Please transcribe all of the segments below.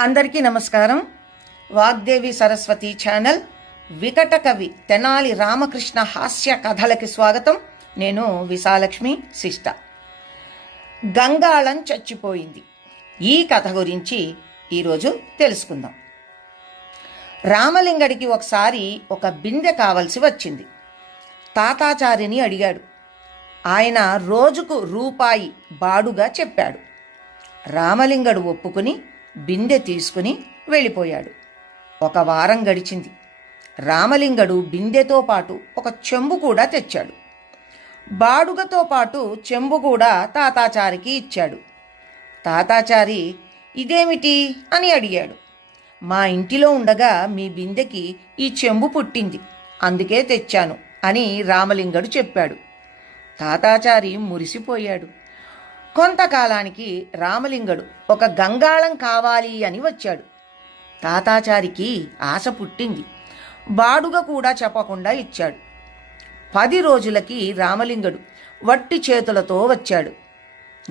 అందరికీ నమస్కారం. వాగ్దేవి సరస్వతి ఛానల్ వికట కవి తెనాలి రామకృష్ణ హాస్య కథలకి స్వాగతం. నేను విశాలక్ష్మి శిష్ట గంగాళం చచ్చిపోయింది. ఈ కథ గురించి ఈరోజు తెలుసుకుందాం. రామలింగడికి ఒకసారి ఒక బిందె కావలసి వచ్చింది. తాతాచారిని అడిగాడు. ఆయన రోజుకు రూపాయి బాడుగా చెప్పాడు. రామలింగడు ఒప్పుకుని బిందె తీసుకుని వెళ్ళిపోయాడు. ఒక వారం గడిచింది. రామలింగడు బిందెతో పాటు ఒక చెంబు కూడా తెచ్చాడు. బాడుగతో పాటు చెంబు కూడా తాతాచారికి ఇచ్చాడు. తాతాచారి ఇదేమిటి? అని అడిగాడు. మా ఇంటిలో ఉండగా మీ బిందెకి ఈ చెంబు పుట్టింది. అందుకే తెచ్చాను అని రామలింగడు చెప్పాడు. తాతాచారి మురిసిపోయాడు. కొంతకాలానికి రామలింగడు ఒక గంగాళం కావాలి అని వచ్చాడు. తాతాచారికి ఆశ పుట్టింది. బాడుగ కూడా చెప్పకుండా ఇచ్చాడు. పది రోజులకి రామలింగడు వట్టి చేతులతో వచ్చాడు.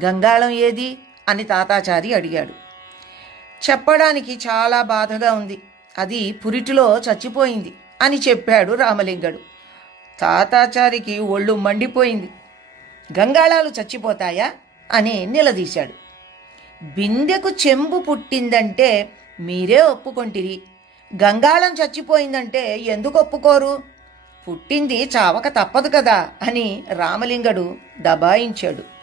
గంగాళం ఏది? అని తాతాచారి అడిగాడు. చెప్పడానికి చాలా బాధగా ఉంది. అది పురిటిలో చచ్చిపోయింది అని చెప్పాడు రామలింగడు. తాతాచారికి ఒళ్ళు మండిపోయింది. గంగాళాలు చచ్చిపోతాయా? అని నిలదీశాడు. బిందెకు చెంబు పుట్టిందంటే మీరే ఒప్పుకొంటిరి. గంగాళం చచ్చిపోయిందంటే ఎందుకు ఒప్పుకోరు? పుట్టింది చావక తప్పదు కదా అని రామలింగడు దబాయించాడు.